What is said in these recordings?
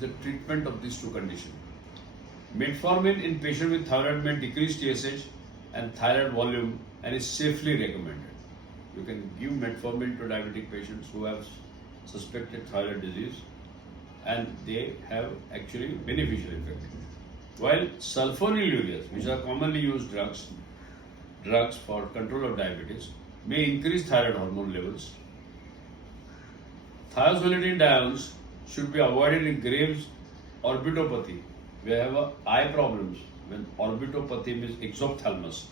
the treatment of these two conditions. Metformin in patients with thyroid may decrease TSH and thyroid volume and is safely recommended. You can give metformin to diabetic patients who have suspected thyroid disease and they have actually beneficial effect. While sulfonylureas, which are commonly used drugs for control of diabetes, may increase thyroid hormone levels. Thiazolidinediones should be avoided in Graves' orbitopathy. We have eye problems when orbitopathy means exophthalmos.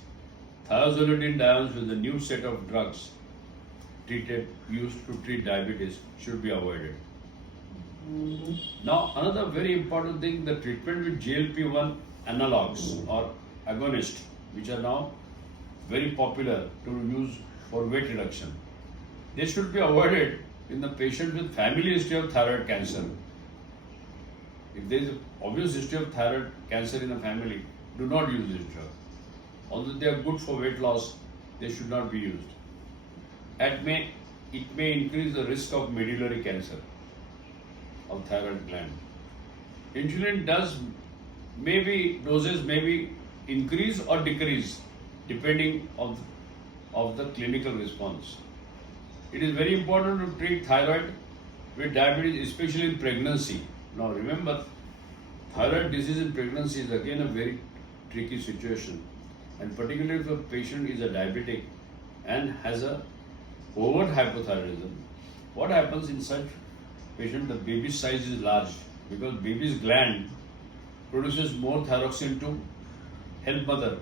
Thiazolidinediones with the new set of drugs used to treat diabetes should be avoided. Now, another very important thing, the treatment with GLP-1 analogs or agonists, which are now very popular to use for weight reduction. They should be avoided in the patient with family history of thyroid cancer. If there is an obvious history of thyroid cancer in the family, do not use this drug. Although they are good for weight loss, they should not be used. It may increase the risk of medullary cancer of thyroid gland. Insulin doses may be increase or decrease depending of the clinical response. It is very important to treat thyroid with diabetes, especially in pregnancy. Now remember, thyroid disease in pregnancy is again a very tricky situation, and particularly if a patient is a diabetic and has a overt hypothyroidism. What happens in such patient? The baby's size is large because baby's gland produces more thyroxine to help mother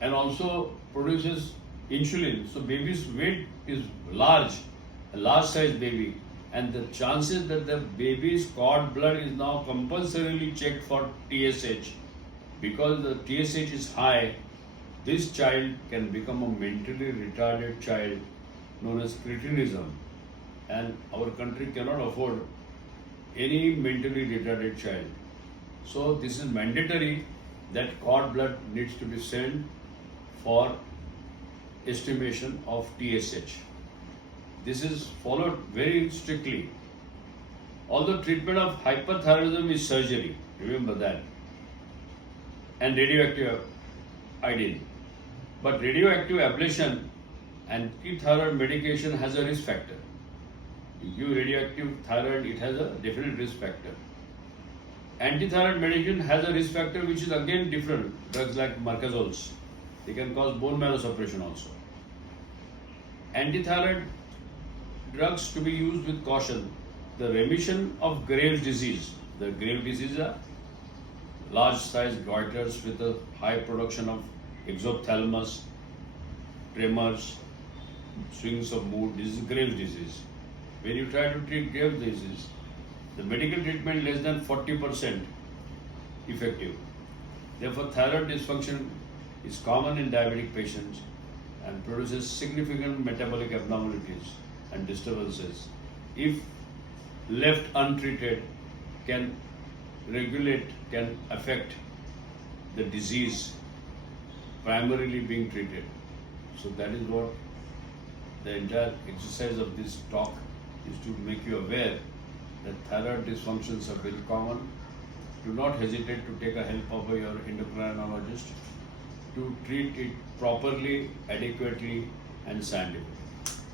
and also produces insulin. So baby's weight is large, a large size baby, and the chances that the baby's cord blood is now compulsorily checked for TSH, because the TSH is high, this child can become a mentally retarded child known as cretinism, and our country cannot afford any mentally retarded child. So this is mandatory that cord blood needs to be sent for estimation of TSH. This is followed very strictly. Although treatment of hyperthyroidism is surgery, remember that, and radioactive iodine. But radioactive ablation and thyroid medication has a risk factor. You give radioactive thyroid, it has a definite risk factor. Antithyroid medication has a risk factor which is again different. Drugs like marcazoles, they can cause bone marrow suppression also. Antithyroid drugs to be used with caution. The remission of Graves' disease. The Graves' disease are large size goiters with a high production of exophthalmos, tremors, swings of mood. This is Graves' disease. When you try to treat Graves' disease, the medical treatment less than 40% effective. Therefore, thyroid dysfunction is common in diabetic patients and produces significant metabolic abnormalities and disturbances. If left untreated, can affect the disease primarily being treated. So that is what the entire exercise of this talk is, to make you aware that thyroid dysfunctions are very common. Do not hesitate to take a help of your endocrinologist to treat it properly, adequately and scientifically.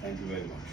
Thank you very much.